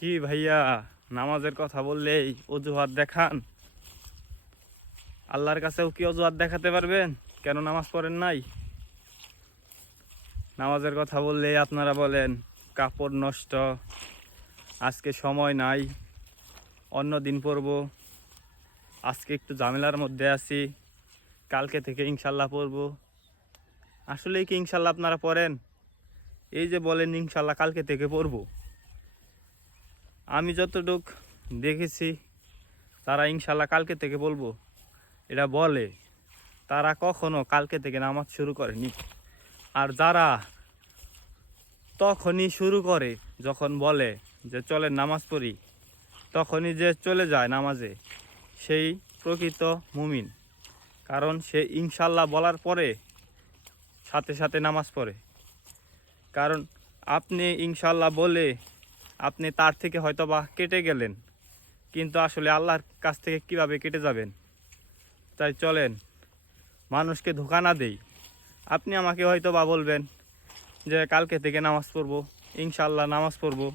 কি ভাইয়া, নামাজের কথা বললেই অজুহাত দেখান? আল্লাহর কাছেও কি অজুহাত দেখাতে পারবেন কেন নামাজ পড়েন নাই? নামাজের কথা বললেই আপনারা বলেন কাপড় নষ্ট, আজকে সময় নাই, অন্য দিন পড়ব, আজকে একটু ঝামেলার মধ্যে আছি, কালকে থেকে ইনশাল্লাহ পড়ব। আসলেই কি ইনশাল্লাহ আপনারা পড়েন? এই যে বলেন ইনশাল্লাহ কালকে থেকে পড়ব, আমি যতটুক দেখেছি তারা ইনশাল্লাহ কালকে থেকে বলবো এটা বলে, তারা কখনো কালকে থেকে নামাজ শুরু করেনি। আর যারা তখনই শুরু করে যখন বলে যে চলেন নামাজ পড়ি, তখনই যে চলে যায় নামাজে, সেই প্রকৃত মুমিন। কারণ সে ইনশাল্লাহ বলার পরে সাথে সাথে নামাজ পড়ে। কারণ আপনি ইনশাল্লাহ বলে আপনি তার থেকে হয়তোবা কেটে গেলেন, কিন্তু আসলে আল্লাহর কাছ থেকে কিভাবে কেটে যাবেন? তাই চলেন মানুষকে ধোঁকা না দেই। আপনি আমাকে হয়তোবা বলবেন যে কালকে থেকে নামাজ পড়বো, ইনশাল্লাহ নামাজ পড়বো,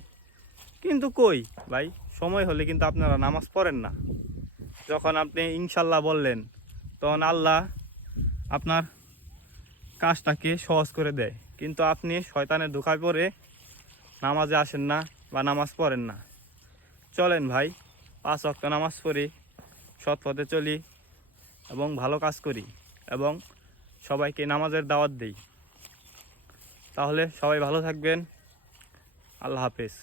কিন্তু কই ভাই, সময় হলে কিন্তু আপনারা নামাজ পড়েন না। যখন আপনি ইনশাল্লাহ বললেন তখন আল্লাহ আপনার কাজটাকে সহজ করে দেয়, কিন্তু আপনি শয়তানের ধোঁকায় পড়ে নামাজে আসেন না বা নামাজ পড়েন না। চলেন ভাই, 5 ওয়াক্ত নামাজ পড়ি, সৎ পথে চলি এবং ভালো কাজ করি এবং সবাইকে নামাজের দাওয়াত দেই। তাহলে সবাই ভালো থাকবেন। আল্লাহ হাফেজ।